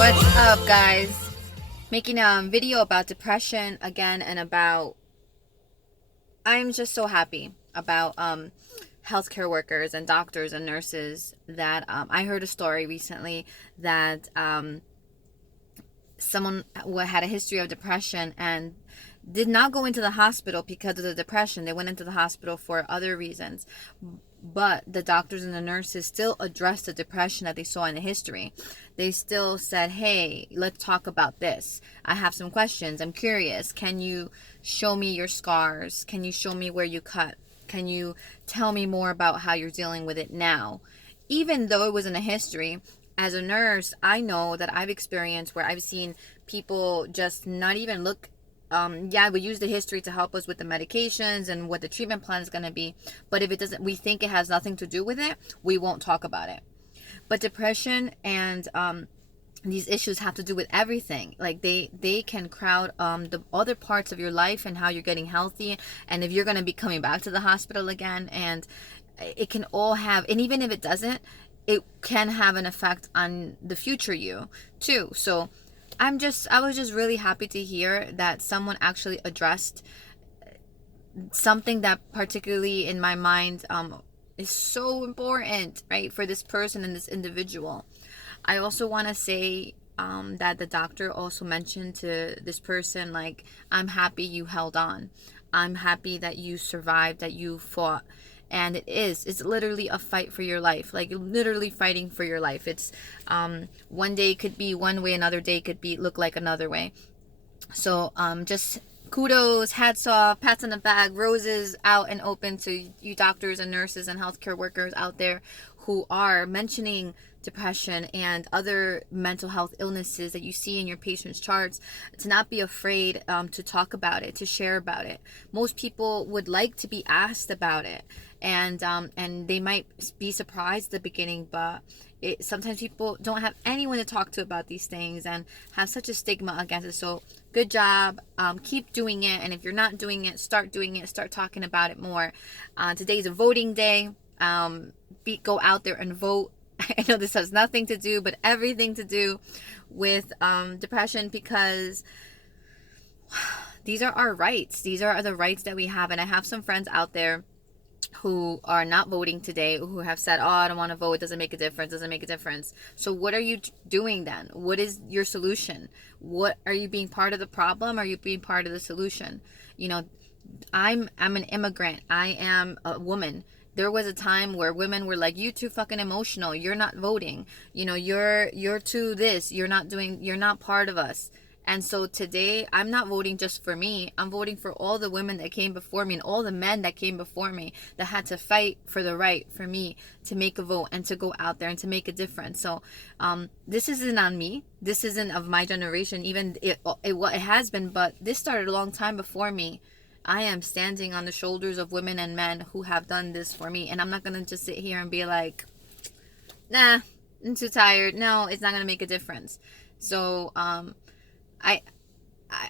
What's up, guys? Making a video about depression again, and about I'm just so happy about healthcare workers and doctors and nurses that I heard a story recently that someone had a history of depression and did not go into the hospital because of the depression. They went into the hospital for other reasons. But the doctors and the nurses still addressed the depression that they saw in the history. They still said, hey, let's talk about this. I have some questions. I'm curious. Can you show me your scars? Can you show me where you cut? Can you tell me more about how you're dealing with it now? Even though it was in the history, as a nurse, I know that I've experienced where I've seen people just not even look. We use the history to help us with the medications and what the treatment plan is going to be. But if it doesn't, we think it has nothing to do with it, we won't talk about it. But depression and these issues have to do with everything. Like they can crowd the other parts of your life and how you're getting healthy, and if you're going to be coming back to the hospital again. And it can all have, and even if it doesn't, it can have an effect on the future you too. So I was just really happy to hear that someone actually addressed something that particularly in my mind is so important, right, for this person and this individual. I also want to say that the doctor also mentioned to this person, like, I'm happy you held on. I'm happy that you survived, that you fought. And it's literally a fight for your life, like literally fighting for your life. It's one day could be one way, another day could be look like another way. So just kudos, hats off, pats on the back, roses out and open to you doctors and nurses and healthcare workers out there who are mentioning depression and other mental health illnesses that you see in your patient's charts, to not be afraid to talk about it, to share about it. Most people would like to be asked about it, and they might be surprised at the beginning, but sometimes people don't have anyone to talk to about these things and have such a stigma against it. So good job. Keep doing it. And if you're not doing it, start doing it. Start talking about it more. Today's a voting day. Go out there and vote. I know this has nothing to do, but everything to do with depression, because these are our rights. These are the rights that we have. And I have some friends out there who are not voting today, who have said, oh, I don't want to vote, it doesn't make a difference, doesn't make a difference. So what are you doing then? What is your solution? What are you being part of the problem? Or are you being part of the solution? You know, I'm an immigrant. I am a woman. There was a time where women were like, you too fucking emotional, you're not voting, you know, you're too this, you're not part of us. And so today, I'm not voting just for me. I'm voting for all the women that came before me and all the men that came before me that had to fight for the right for me to make a vote and to go out there and to make a difference. So this isn't on me. This isn't of my generation. Even it has been, but this started a long time before me. I am standing on the shoulders of women and men who have done this for me. And I'm not going to just sit here and be like, nah, I'm too tired. No, it's not going to make a difference. So,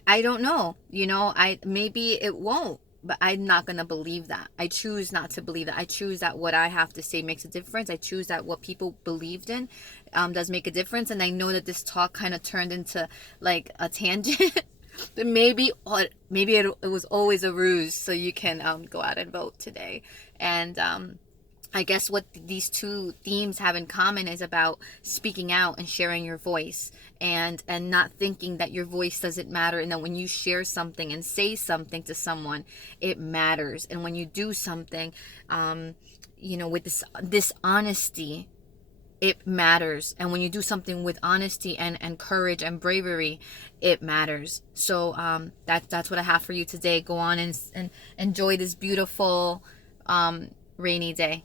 I don't know, you know, maybe it won't, but I'm not going to believe that. I choose not to believe that. I choose that what I have to say makes a difference. I choose that what people believed in does make a difference. And I know that this talk kind of turned into like a tangent, but maybe it was always a ruse so you can go out and vote today. And I guess what these two themes have in common is about speaking out and sharing your voice, and not thinking that your voice doesn't matter, and that when you share something and say something to someone, it matters. And when you do something, you know, with this honesty, it matters. And when you do something with honesty and courage and bravery, it matters. So that's what I have for you today. Go on and enjoy this beautiful rainy day.